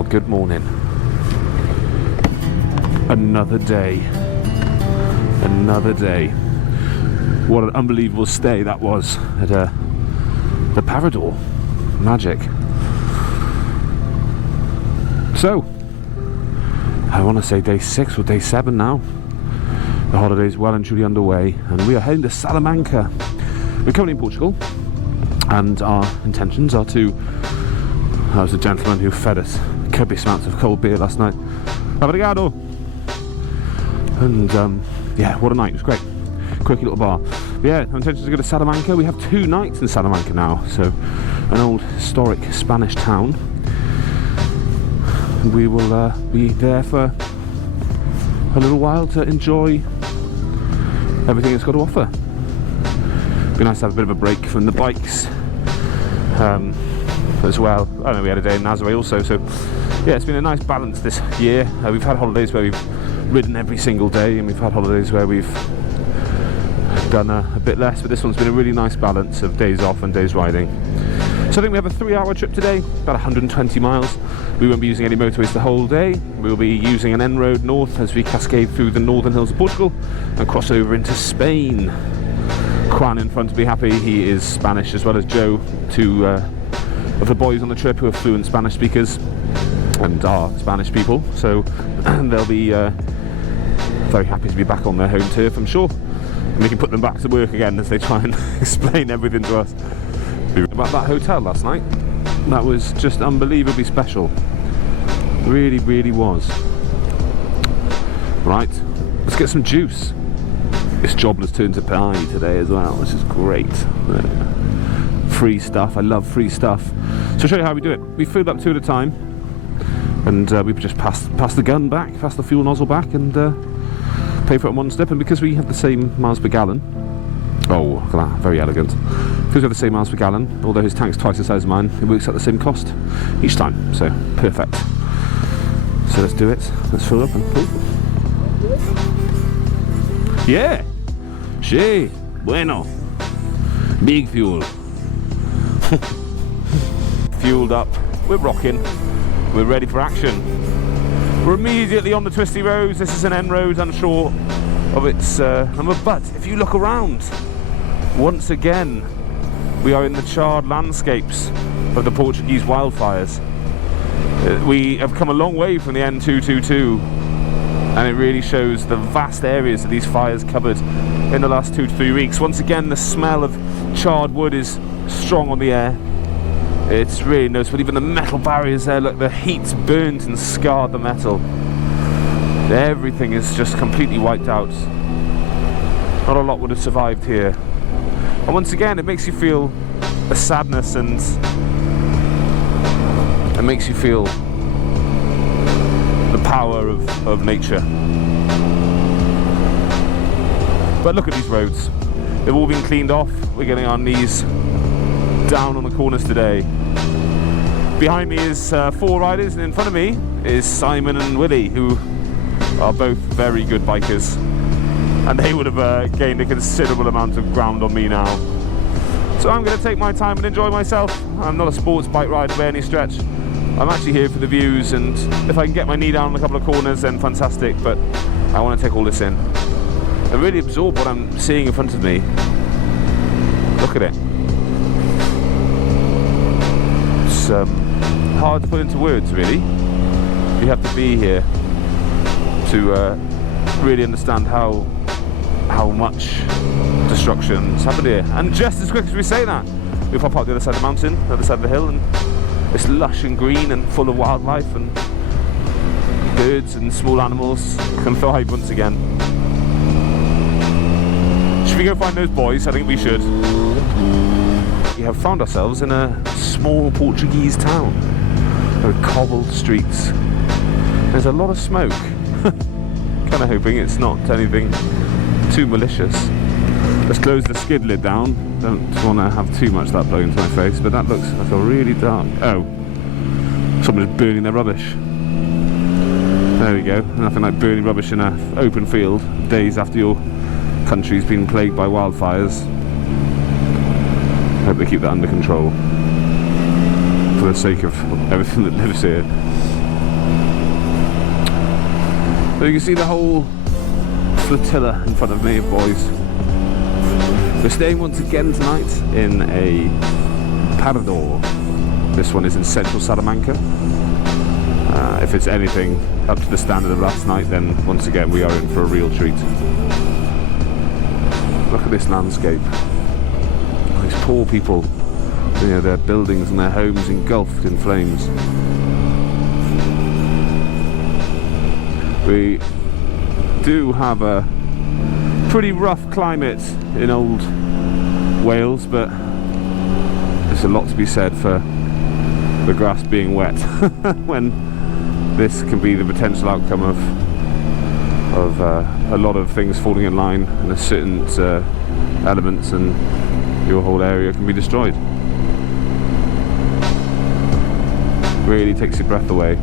Well, good morning. Another day. Another day. What an unbelievable stay that was at the Parador. Magic. So, I want to say day 6 or day 7 now. The holiday's well and truly underway, and we are heading to Salamanca. We're currently in Portugal, and our intentions are to... That was a gentleman who fed us copious amounts of cold beer last night. Obrigado! And yeah, what a night, it was great. Quirky little bar. But yeah, our intention is to go to Salamanca. We have 2 nights in Salamanca now, so an old historic Spanish town. We will be there for a little while to enjoy everything it's got to offer. Be nice to have a bit of a break from the bikes as well. I know we had a day in Nazaré also, so yeah, it's been a nice balance this year. We've had holidays where we've ridden every single day, and we've had holidays where we've done a bit less, but this one's been a really nice balance of days off and days riding. So I think we have a 3-hour trip today, about 120 miles. We won't be using any motorways the whole day. We'll be using an N-road north as we cascade through the northern hills of Portugal and cross over into Spain. Juan in front of me happy, he is Spanish, as well as Joe, 2 of the boys on the trip who are fluent Spanish speakers and are Spanish people, so they'll be very happy to be back on their home turf, I'm sure, and we can put them back to work again as they try and explain everything to us. About that hotel last night, that was just unbelievably special. Really, really was. Right, let's get some juice. This jobless turned to pie today as well, which is great. Free stuff, I love free stuff. So I'll show you how we do it. We filled up 2 at a time, and we just pass the gun back, pass the fuel nozzle back, and pay for it on one step. And because we have the same miles per gallon, oh, look at that, very elegant. Because we have the same miles per gallon, although his tank's twice the size of mine, it works out the same cost each time, so perfect. So let's do it, let's fill up and... Oh. Yeah! Sí, bueno. Big fuel. Fueled up, we're rocking, we're ready for action. We're immediately on the twisty roads. This is an N-road, unsure of its number, but if you look around, once again, we are in the charred landscapes of the Portuguese wildfires. We have come a long way from the N222, and it really shows the vast areas that these fires covered in the last 2 to 3 weeks. Once again, the smell of charred wood is strong on the air. It's really noticeable. Even the metal barriers there, look, the heat's burnt and scarred the metal. Everything is just completely wiped out. Not a lot would have survived here. And once again, it makes you feel a sadness, and it makes you feel the power of nature. But look at these roads. They've all been cleaned off. We're getting our knees down on the corners today. Behind me is 4 riders, and in front of me is Simon and Willie, who are both very good bikers. And they would have gained a considerable amount of ground on me now. So I'm going to take my time and enjoy myself. I'm not a sports bike rider by any stretch. I'm actually here for the views, and if I can get my knee down on a couple of corners, then fantastic, but I want to take all this in and really absorb what I'm seeing in front of me. Look at it. It's hard to put into words, really. You have to be here to really understand how much destruction's happened here. And just as quick as we say that, we pop out the other side of the mountain, the other side of the hill, and it's lush and green and full of wildlife, and birds and small animals can thrive once again. Should we go find those boys? I think we should. We have found ourselves in a small Portuguese town with cobbled streets. There's a lot of smoke. Kind of hoping it's not anything too malicious. Let's close the skid lid down. Don't want to have too much of that blown into my face, but that looks like a really dark... Oh, someone's burning their rubbish. There we go. Nothing like burning rubbish in an open field days after your country's been plagued by wildfires. Hope they keep that under control for the sake of everything that lives here. So you can see the whole flotilla in front of me, boys. We're staying once again tonight in a parador. This one is in central Salamanca. If it's anything up to the standard of last night, then once again we are in for a real treat. Look at this landscape. These poor people, you know, their buildings and their homes engulfed in flames. We do have a pretty rough climate in old Wales, but there's a lot to be said for the grass being wet when this can be the potential outcome of a lot of things falling in line and certain elements, and your whole area can be destroyed. Really takes your breath away.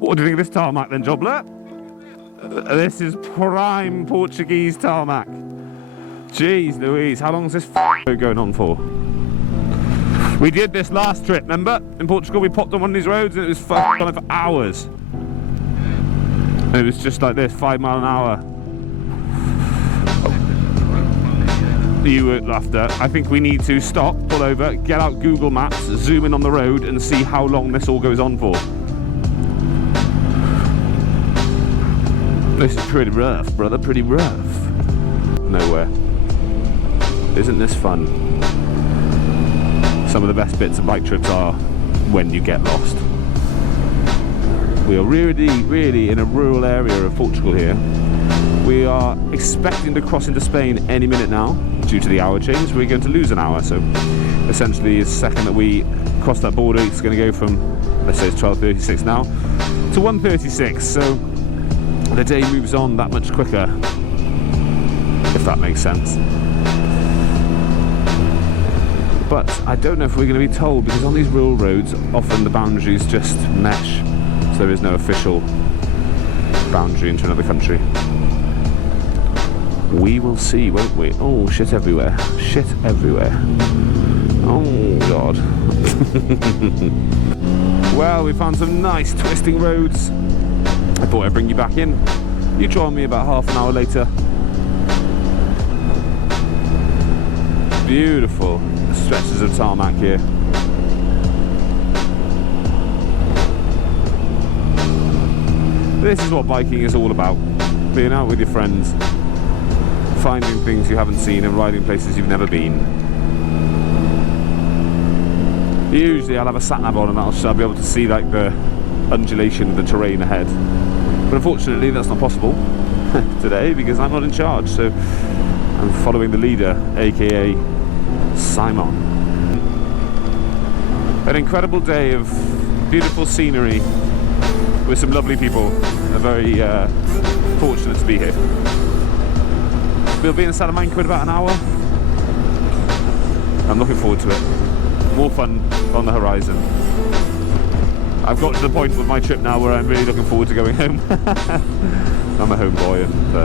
What do you think of this tarmac then, Jobler? This is prime Portuguese tarmac. Jeez Louise, how long is this going on for? We did this last trip, remember? In Portugal we popped on one of these roads and it was on it for hours. And it was just like this, 5 miles an hour. You were laughter. I think we need to stop, pull over, get out Google Maps, zoom in on the road and see how long this all goes on for. This is pretty rough, brother, pretty rough. Nowhere. Isn't this fun? Some of the best bits of bike trips are when you get lost. We are really in a rural area of Portugal here. We are expecting to cross into Spain any minute now. Due to the hour change, we're going to lose an hour. So essentially, the second that we cross that border, it's going to go from, let's say it's 12:36 now, to 1:36. So the day moves on that much quicker, if that makes sense. But I don't know if we're going to be told, because on these rural roads often the boundaries just mesh, so there is no official boundary into another country. We will see, won't we? Oh, shit everywhere. Shit everywhere. Oh god. Well, we found some nice twisting roads. I thought I'd bring you back in. You join me about half an hour later. Beautiful stretches of tarmac here. This is what biking is all about. Being out with your friends, finding things you haven't seen and riding places you've never been. Usually I'll have a sat nav on and I'll be able to see like the undulation of the terrain ahead. But unfortunately that's not possible today because I'm not in charge, so I'm following the leader, aka Simon. An incredible day of beautiful scenery with some lovely people. I'm very fortunate to be here. We'll be in Salamanca in about an hour. I'm looking forward to it. More fun on the horizon. I've got to the point with my trip now where I'm really looking forward to going home. I'm a homeboy and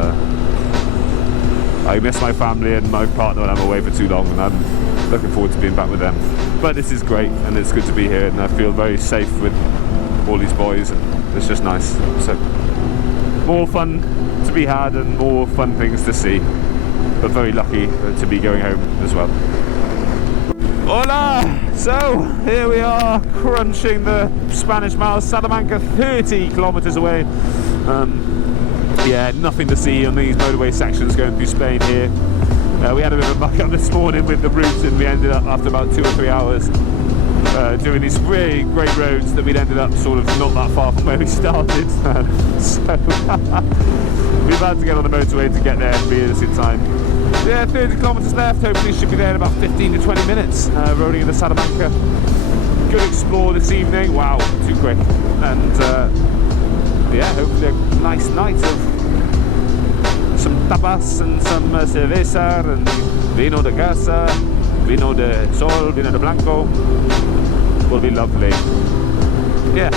I miss my family and my partner when I'm away for too long, and I'm looking forward to being back with them. But this is great and it's good to be here, and I feel very safe with all these boys and it's just nice. So more fun to be had and more fun things to see, but very lucky to be going home as well. Hola! So here we are crunching the Spanish miles. Salamanca 30 kilometers away. Yeah, nothing to see on these motorway sections going through Spain here. We had a bit of a muck up this morning with the route and we ended up after about 2 or 3 hours doing these really great roads that we'd ended up sort of not that far from where we started. So we've had to get on the motorway to get there and realistic time. Yeah, 30 kilometres left. Hopefully should be there in about 15 to 20 minutes. Rolling into Salamanca. Good explore this evening. Wow, too quick. And yeah, hopefully a nice night of some tapas and some cerveza and vino de casa, vino de sol, vino de blanco. Will be lovely. Yeah,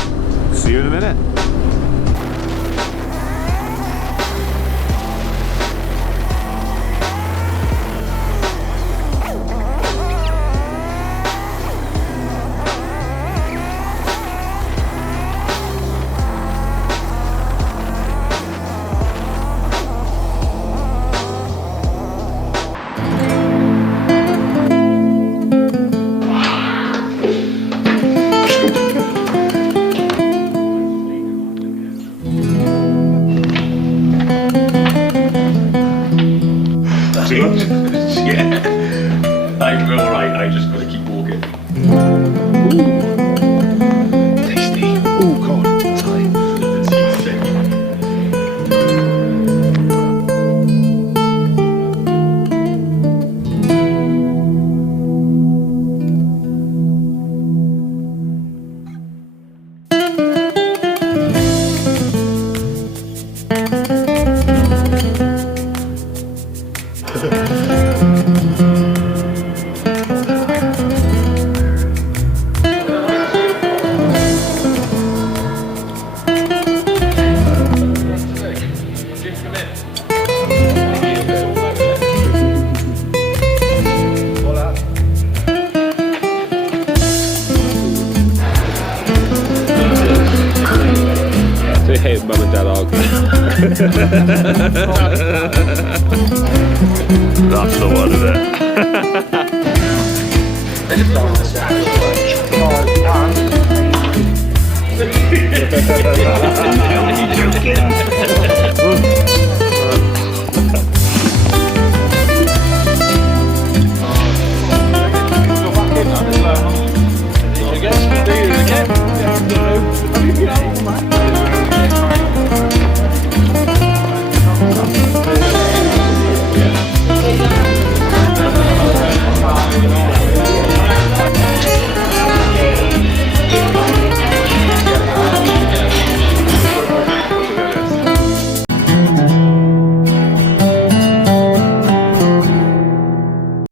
see you in a minute. Yeah, I'm alright, I just gotta keep walking. Tasty. Oh god, it's sick. Hey, mum and dad argue. That's the one, isn't it?